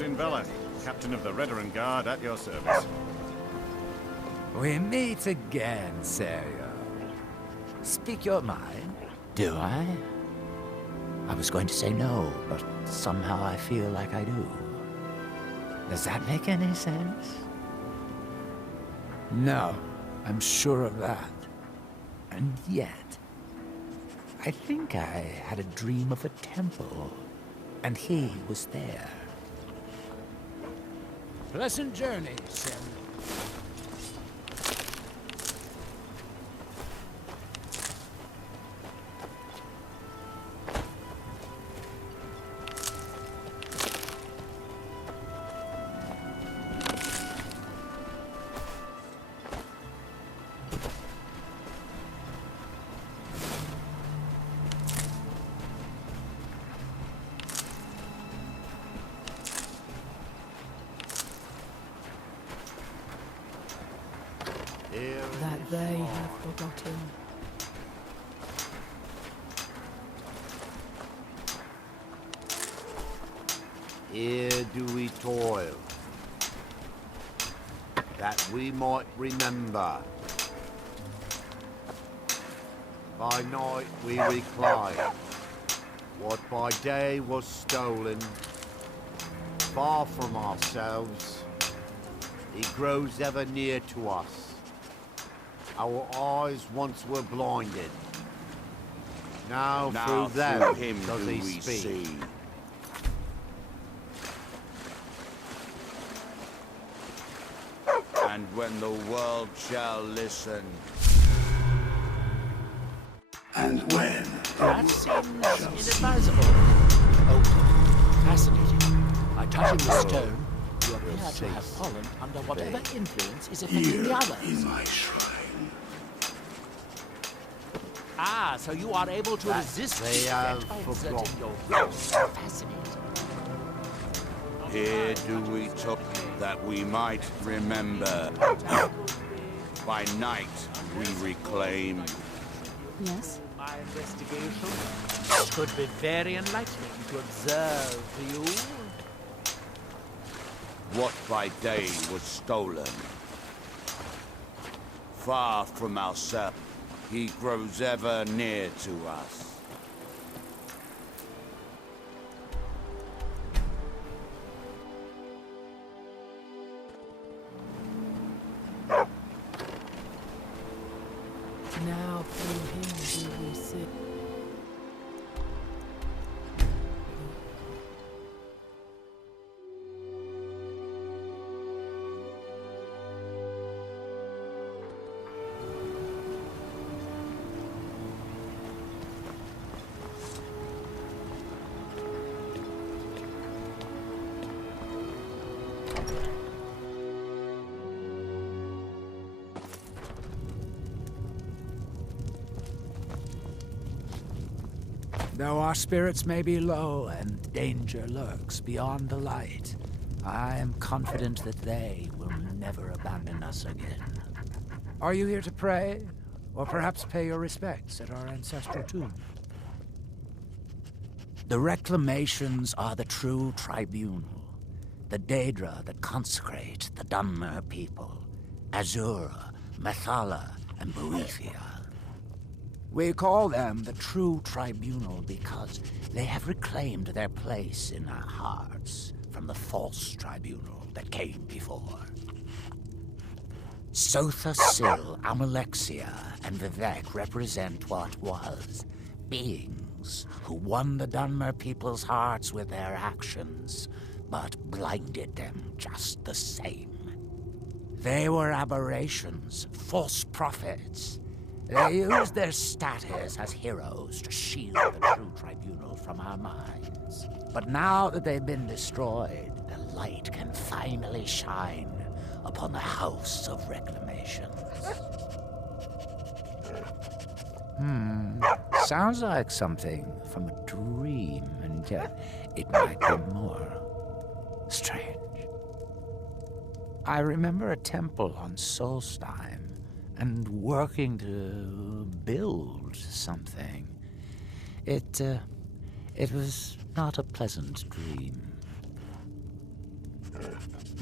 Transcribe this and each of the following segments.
Odin Vela, captain of the Redoran Guard at your service. We meet again, Serio. Speak your mind. Do I? I was going to say no, but somehow I feel like I do. Does that make any sense? No, I'm sure of that. And yet, I think I had a dream of a temple, and he was there. Pleasant journey, Serio. That they have forgotten. Here do we toil, that we might remember. By night we recline, what by day was stolen. Far from ourselves, he grows ever near to us. Our eyes once were blinded. Now through them him does do he we speak. see. And when the world shall listen. And when That seems inadvisable. Oh, fascinating. By touching the stone, you appear to have fallen under whatever influence is affecting the here others. in my shrine, Ah, so you are able to resist they the have effect by forgotten. exerting your will. Fascinating. Here do we took that we might remember. By night we reclaim. Yes? My investigation could be very enlightening to observe you. What by day was stolen. Far from ourselves, he grows ever near to us. Now through him do we see. Though our spirits may be low and danger lurks beyond the light, I am confident that they will never abandon us again. Are you here to pray? Or perhaps pay your respects at our ancestral tomb? The reclamations are the true tribunal, the Daedra that consecrate the Dunmer people, Azura, Methala, and Boethia. We call them the true tribunal because they have reclaimed their place in our hearts from the false tribunal that came before. Sotha Sil, Amalexia, and Vivek represent what was, beings who won the Dunmer people's hearts with their actions, but blinded them just the same. They were aberrations, false prophets. They used their status as heroes to shield the true tribunal from our minds. But now that they've been destroyed, the light can finally shine upon the House of Reclamations. Sounds like something from a dream, and yet it might be more strange. I remember a temple on Solstheim, and working to build something. It was not a pleasant dream.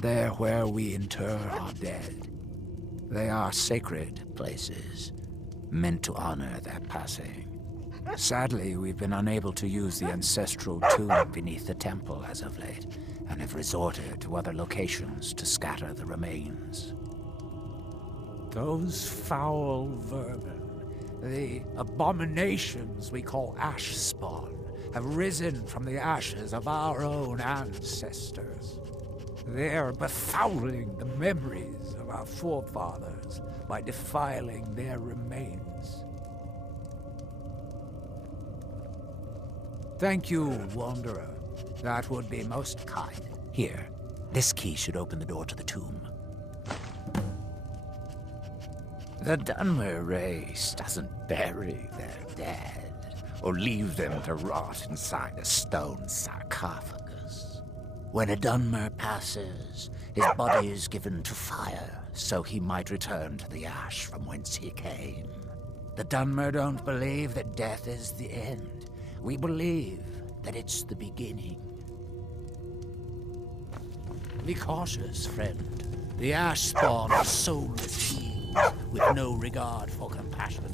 They're where we inter our dead. They are sacred places, meant to honor their passing. Sadly, we've been unable to use the ancestral tomb beneath the temple as of late, and have resorted to other locations to scatter the remains. Those foul vermin, the abominations we call ash spawn, have risen from the ashes of our own ancestors. They're befouling the memories of our forefathers by defiling their remains. Thank you, Wanderer. That would be most kind. Here, this key should open the door to the tomb. The Dunmer race doesn't bury their dead, or leave them to rot inside a stone sarcophagus. When a Dunmer passes, his body is given to fire, so he might return to the ash from whence he came. The Dunmer don't believe that death is the end. We believe that it's the beginning. Be cautious, friend. The ash spawn are soulless beings with no regard for compassion.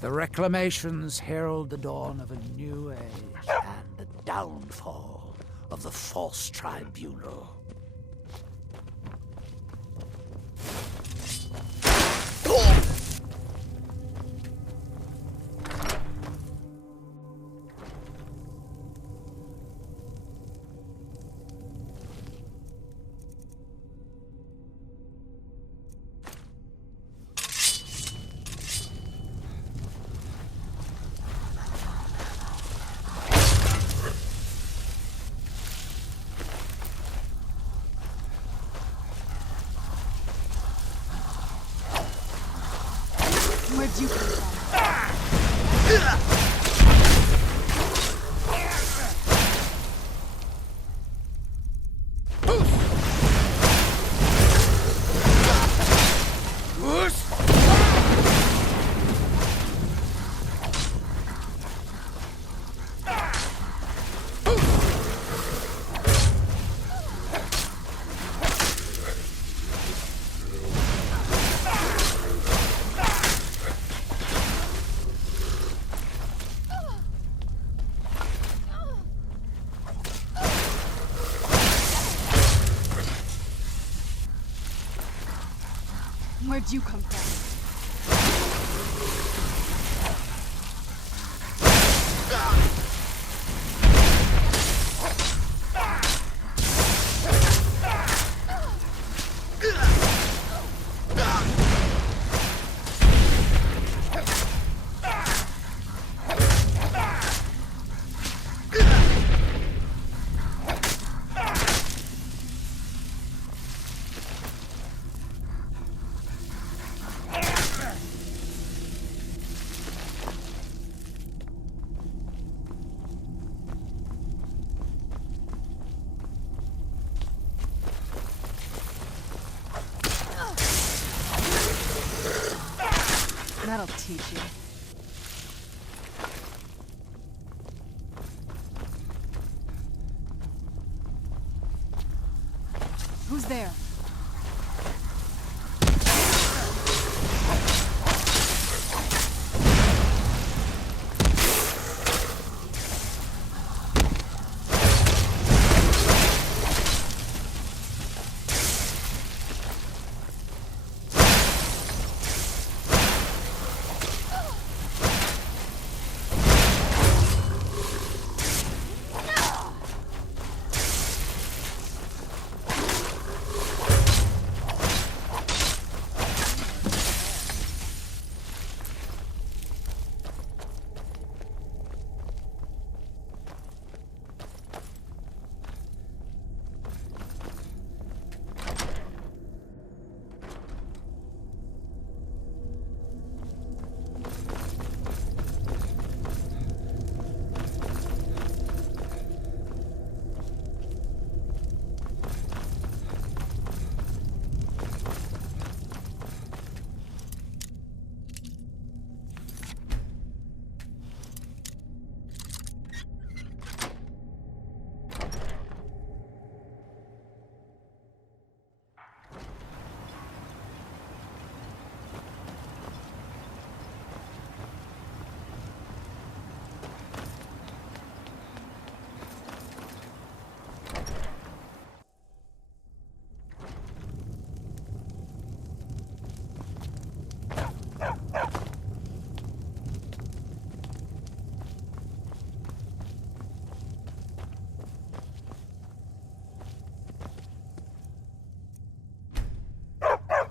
The reclamations herald the dawn of a new age and the downfall of the false tribunal. Where'd you come from? Where'd you come from? That'll teach you. Who's there?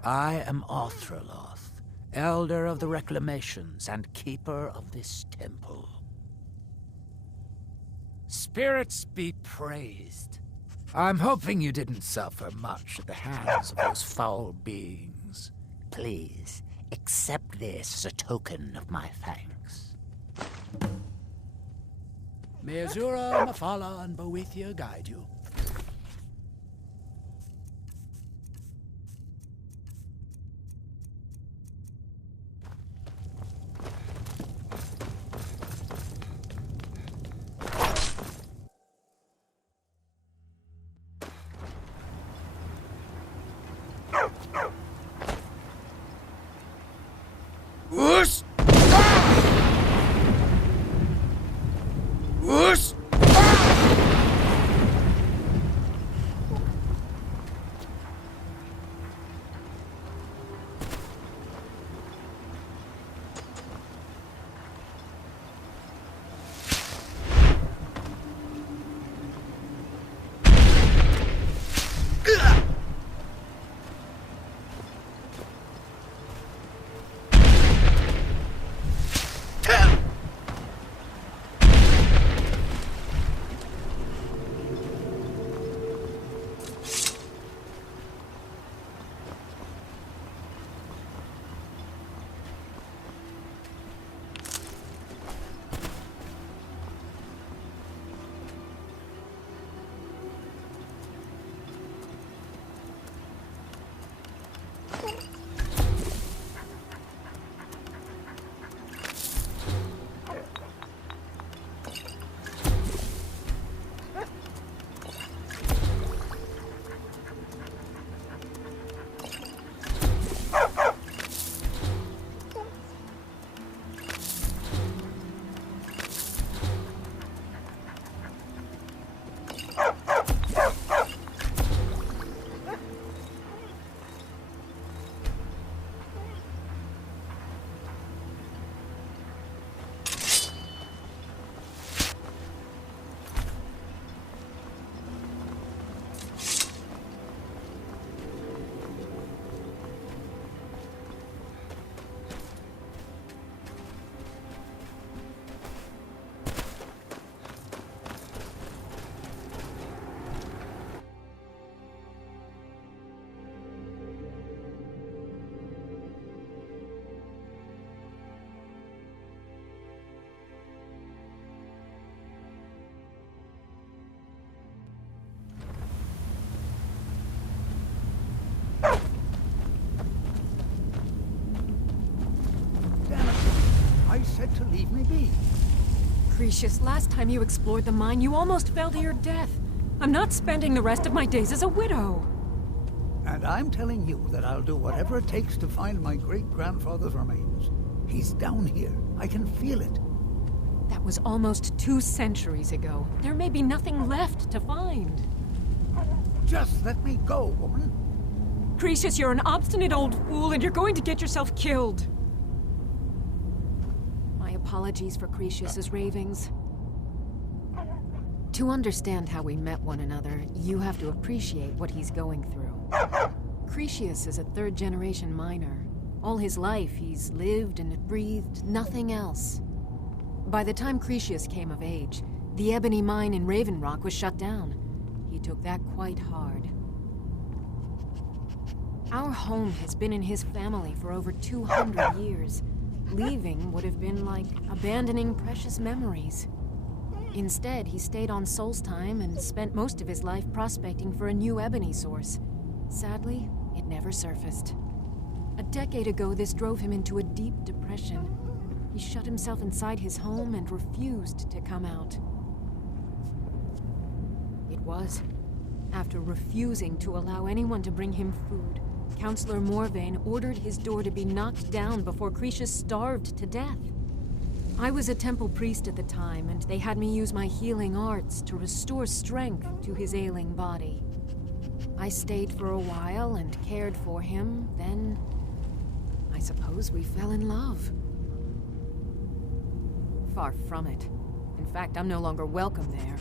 I am Othraloth, Elder of the Reclamations and Keeper of this temple. Spirits be praised. I'm hoping you didn't suffer much at the hands of those foul beings. Please, accept this as a token of my thanks. May Azura, Mafala, and Boethia guide you. Whoosh! Whoosh! I said to leave me be. Cretius, last time you explored the mine, you almost fell to your death. I'm not spending the rest of my days as a widow. And I'm telling you that I'll do whatever it takes to find my great-grandfather's remains. He's down here. I can feel it. That was almost 2 centuries ago. There may be nothing left to find. Just let me go, woman. Cretius, you're an obstinate old fool, and you're going to get yourself killed. My apologies for Cretius's ravings. To understand how we met one another, you have to appreciate what he's going through. Cretius is a 3rd-generation miner. All his life, he's lived and breathed nothing else. By the time Cretius came of age, the ebony mine in Raven Rock was shut down. He took that quite hard. Our home has been in his family for over 200 years. Leaving would have been like abandoning precious memories. Instead, he stayed on Solstheim and spent most of his life prospecting for a new ebony source. Sadly, it never surfaced. A decade ago, this drove him into a deep depression. He shut himself inside his home and refused to come out. It was after refusing to allow anyone to bring him food, Counselor Morvain ordered his door to be knocked down before Cretius starved to death. I was a temple priest at the time, and they had me use my healing arts to restore strength to his ailing body. I stayed for a while and cared for him, then I suppose we fell in love. Far from it. In fact, I'm no longer welcome there.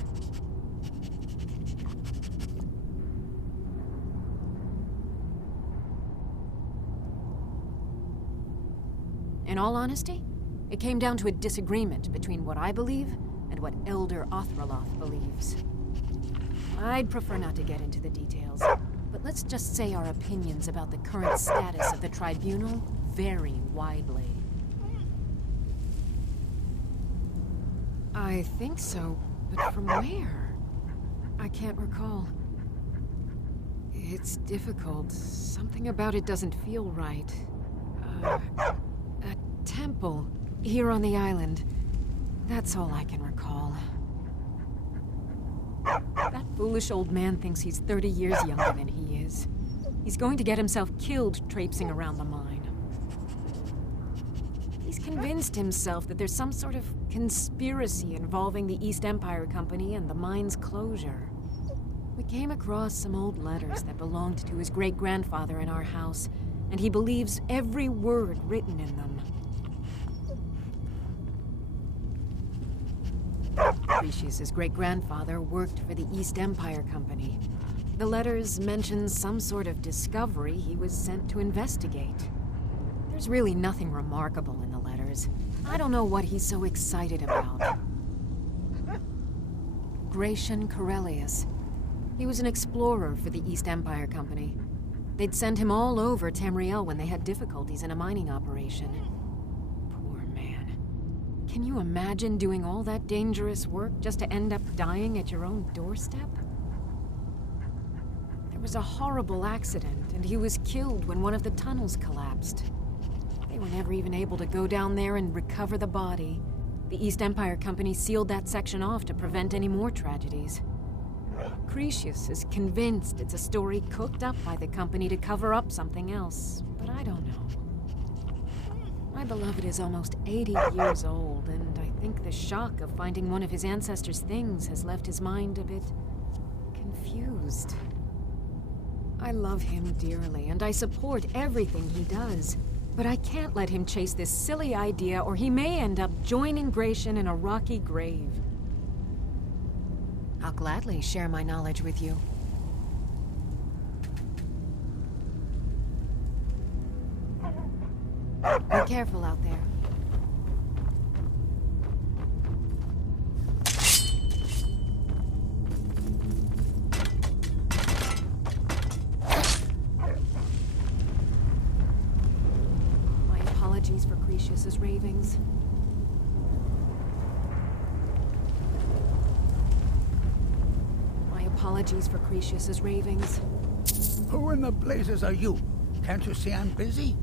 In all honesty, it came down to a disagreement between what I believe and what Elder Othraloth believes. I'd prefer not to get into the details, but let's just say our opinions about the current status of the Tribunal vary widely. I think so, but from where? I can't recall. It's difficult. Something about it doesn't feel right. A temple here on the island. That's all I can recall. That foolish old man thinks he's 30 years younger than he is. He's going to get himself killed traipsing around the mine. He's convinced himself that there's some sort of conspiracy involving the East Empire Company and the mine's closure. We came across some old letters that belonged to his great-grandfather in our house, and he believes every word written in them. Cretius's great-grandfather worked for the East Empire Company. The letters mention some sort of discovery he was sent to investigate. There's really nothing remarkable in the letters. I don't know what he's so excited about. Gratian Corellius. He was an explorer for the East Empire Company. They'd send him all over Tamriel when they had difficulties in a mining operation. Poor man. Can you imagine doing all that dangerous work just to end up dying at your own doorstep? There was a horrible accident, and he was killed when one of the tunnels collapsed. They were never even able to go down there and recover the body. The East Empire Company sealed that section off to prevent any more tragedies. Cretius is convinced it's a story cooked up by the company to cover up something else, but I don't know. My beloved is almost 80 years old, and I think the shock of finding one of his ancestors' things has left his mind a bit confused. I love him dearly, and I support everything he does, but I can't let him chase this silly idea, or he may end up joining Gratian in a rocky grave. I'll gladly share my knowledge with you. Be careful out there. My apologies for Cretius's ravings. Apologies for Cretius's ravings. Who in the blazes are you? Can't you see I'm busy?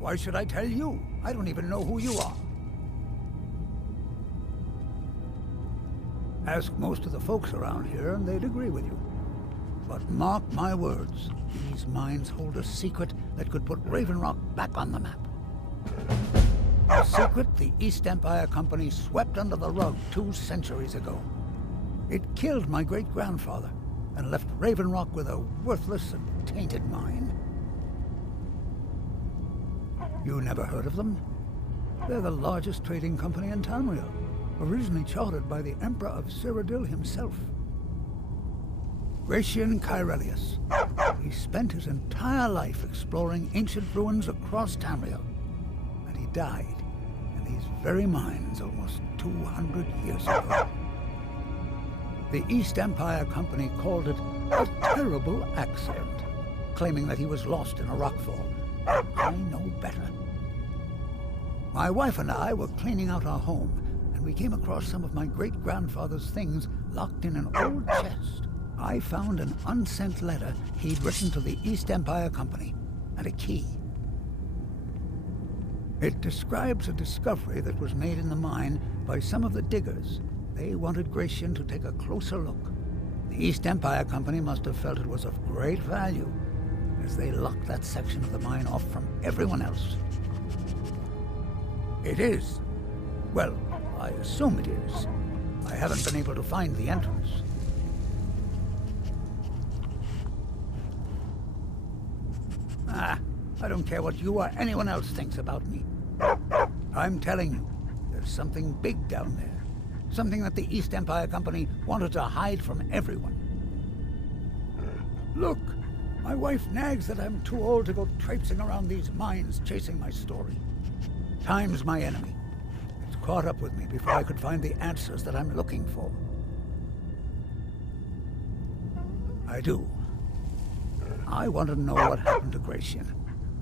Why should I tell you? I don't even know who you are. Ask most of the folks around here and they'd agree with you. But mark my words, these mines hold a secret that could put Raven Rock back on the map. A secret the East Empire Company swept under the rug 2 centuries ago. It killed my great-grandfather and left Raven Rock with a worthless and tainted mine. You never heard of them? They're the largest trading company in Tamriel, originally chartered by the Emperor of Cyrodiil himself. Gratian Corellius. He spent his entire life exploring ancient ruins across Tamriel, and he died in these very mines almost 200 years ago. The East Empire Company called it a terrible accident, claiming that he was lost in a rockfall. I know better. My wife and I were cleaning out our home, and we came across some of my great-grandfather's things locked in an old chest. I found an unsent letter he'd written to the East Empire Company, and a key. It describes a discovery that was made in the mine by some of the diggers. They wanted Gratian to take a closer look. The East Empire Company must have felt it was of great value, as they locked that section of the mine off from everyone else. It is. Well, I assume it is. I haven't been able to find the entrance. I don't care what you or anyone else thinks about me. I'm telling you, there's something big down there. Something that the East Empire Company wanted to hide from everyone. Look, My wife nags that I'm too old to go traipsing around these mines chasing my story. Time's my enemy. It's caught up with me before I could find the answers that I'm looking for. I do. I want to know what happened to Gratian,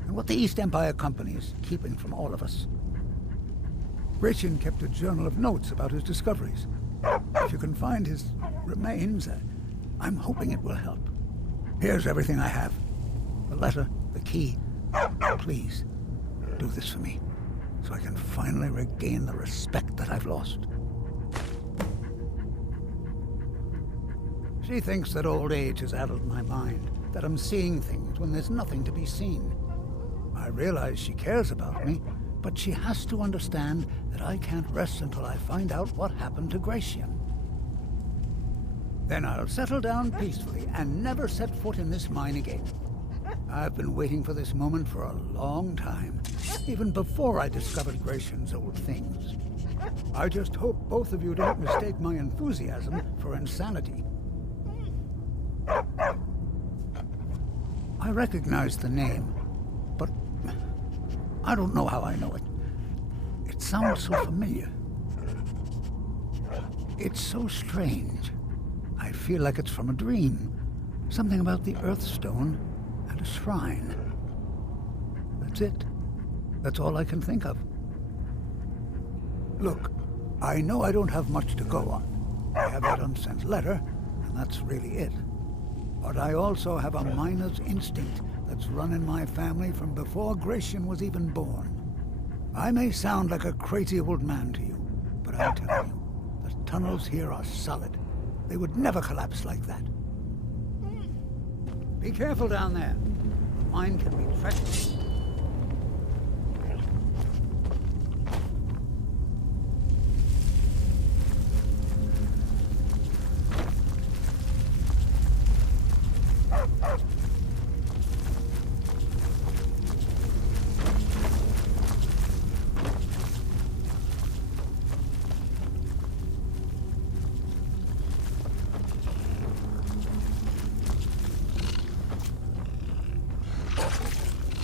and what the East Empire Company is keeping from all of us. Gratian kept a journal of notes about his discoveries. If you can find his remains, I'm hoping it will help. Here's everything I have. The letter, the key. Please, do this for me, so I can finally regain the respect that I've lost. She thinks that old age has addled my mind, that I'm seeing things when there's nothing to be seen. I realize she cares about me, but she has to understand that I can't rest until I find out what happened to Gratian. Then I'll settle down peacefully and never set foot in this mine again. I've been waiting for this moment for a long time, even before I discovered Gratian's old things. I just hope both of you don't mistake my enthusiasm for insanity. I recognize the name, but I don't know how I know it. It sounds so familiar. It's so strange. I feel like it's from a dream. Something about the Earthstone and a shrine. That's it. That's all I can think of. Look, I know I don't have much to go on. I have that unsent letter, and that's really it. But I also have a miner's instinct that's run in my family from before Gratian was even born. I may sound like a crazy old man to you, but I'm telling you, the tunnels here are solid. They would never collapse like that. Be careful down there. The mine can be treacherous.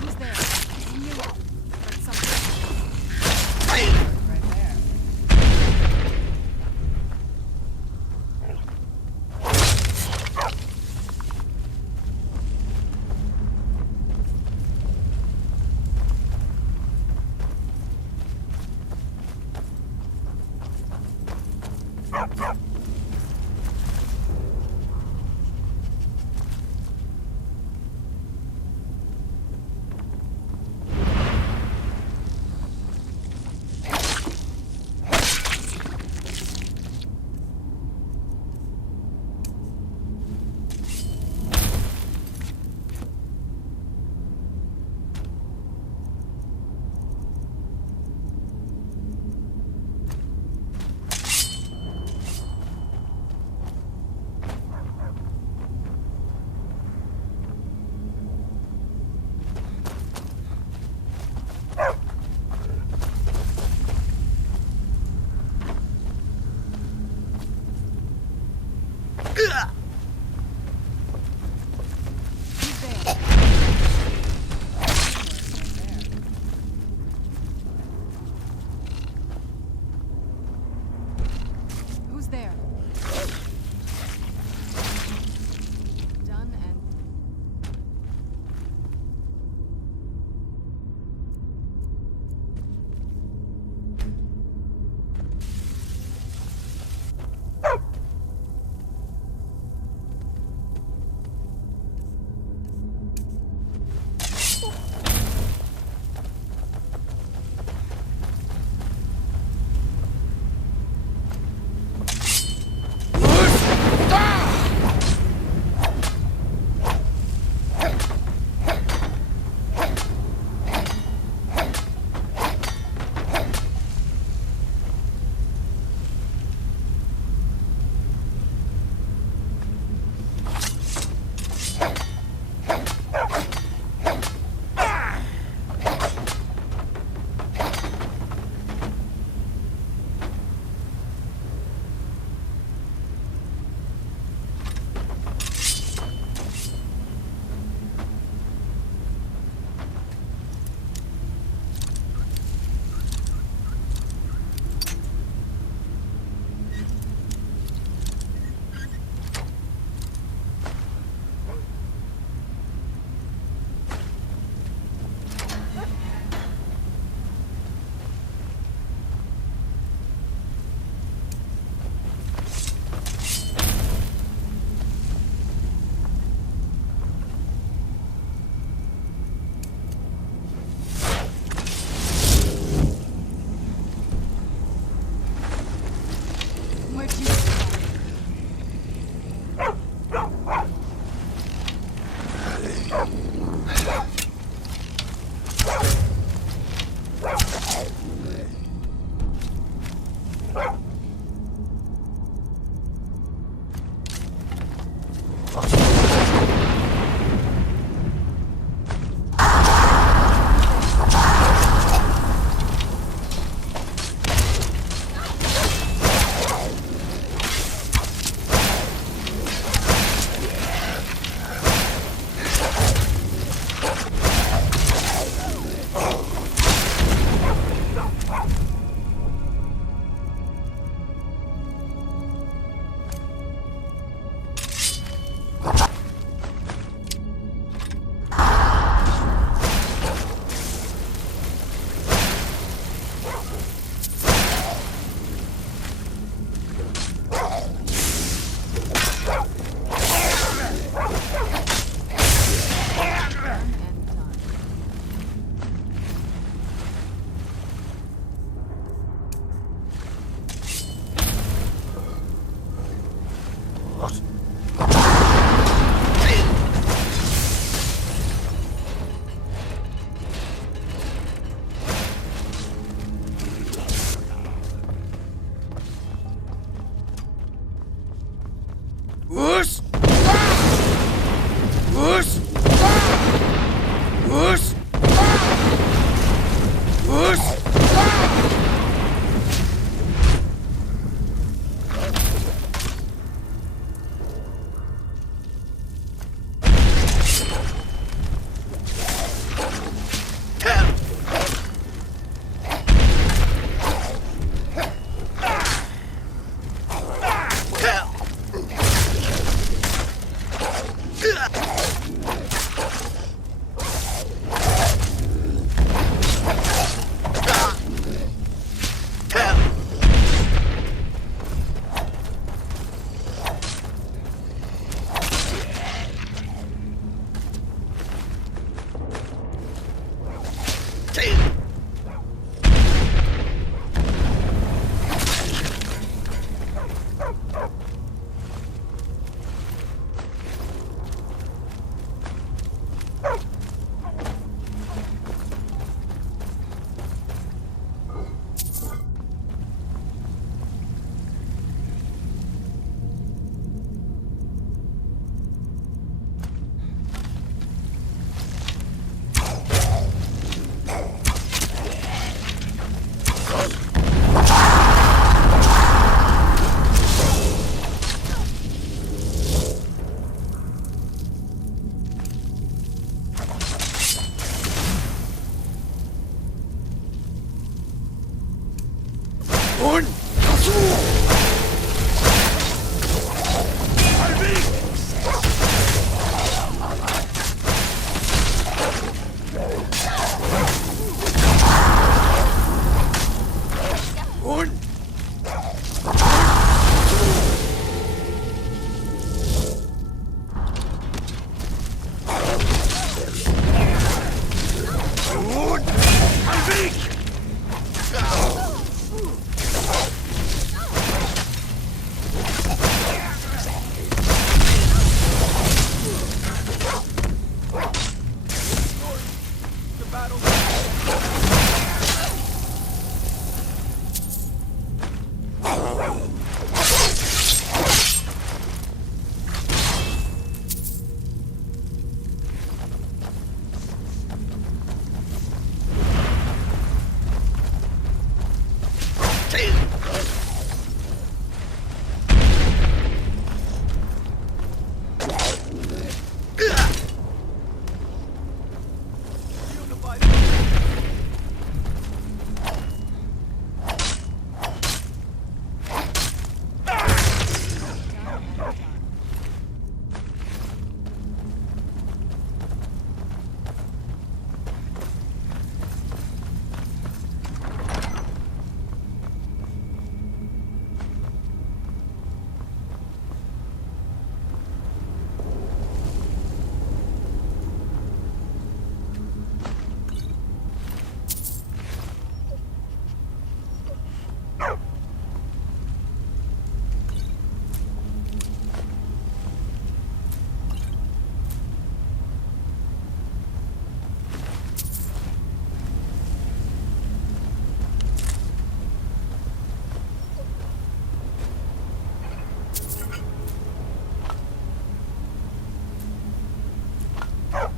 Who's there?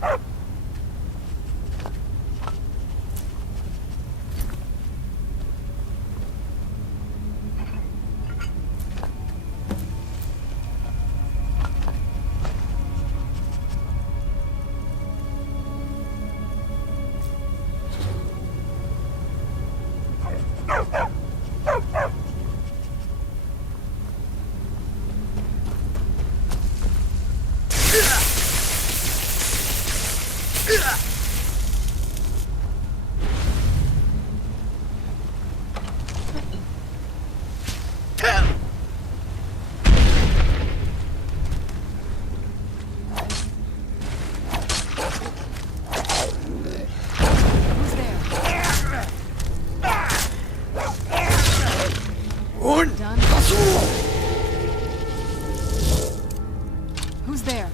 Who's there? Done? Who's there?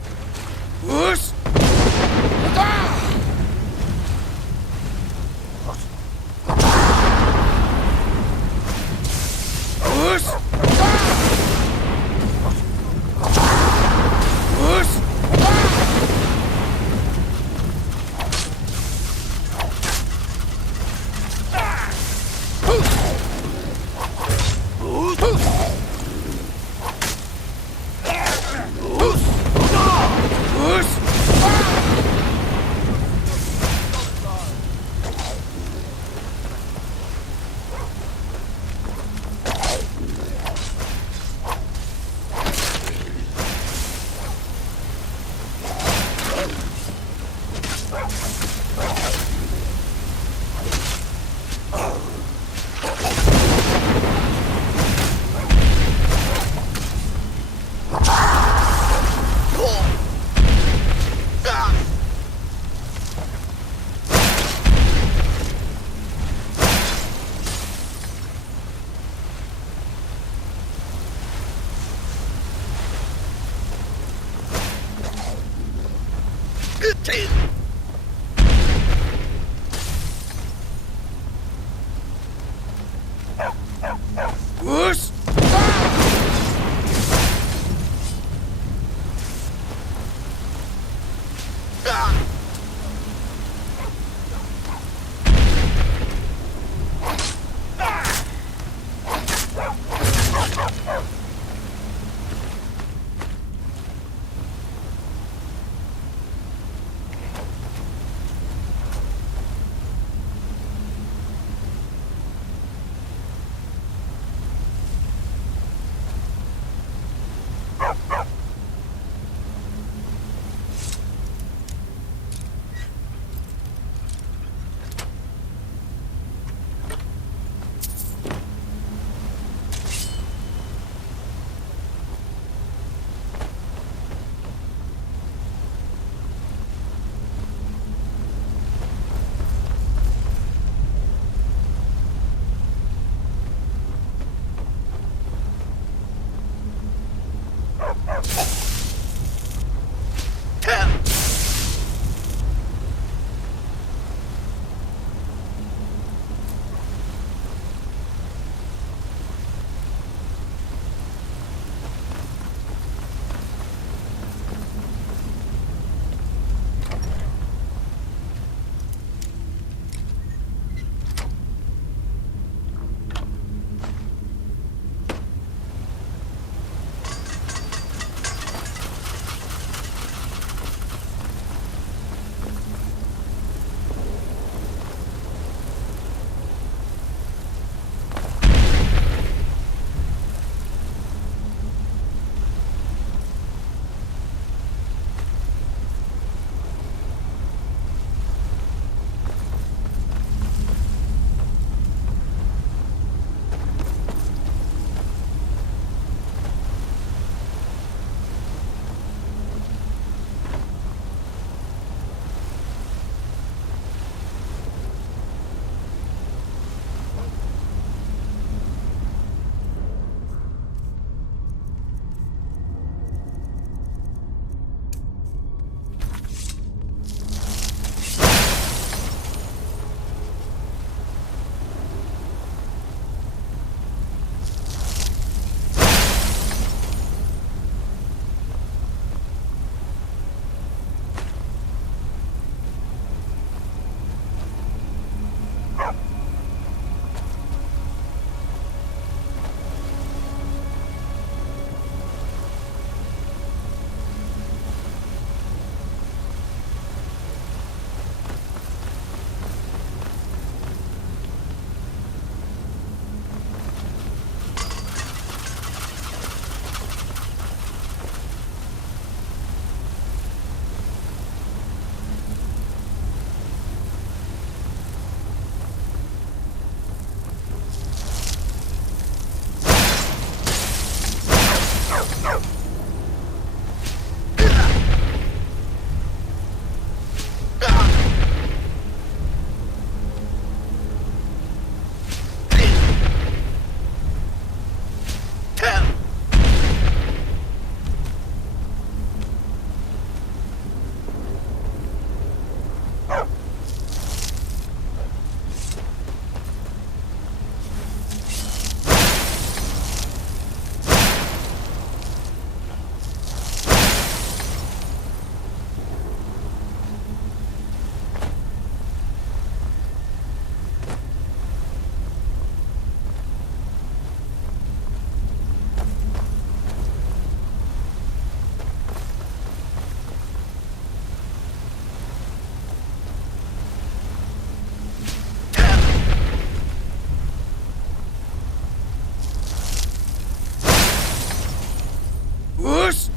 Whoosh!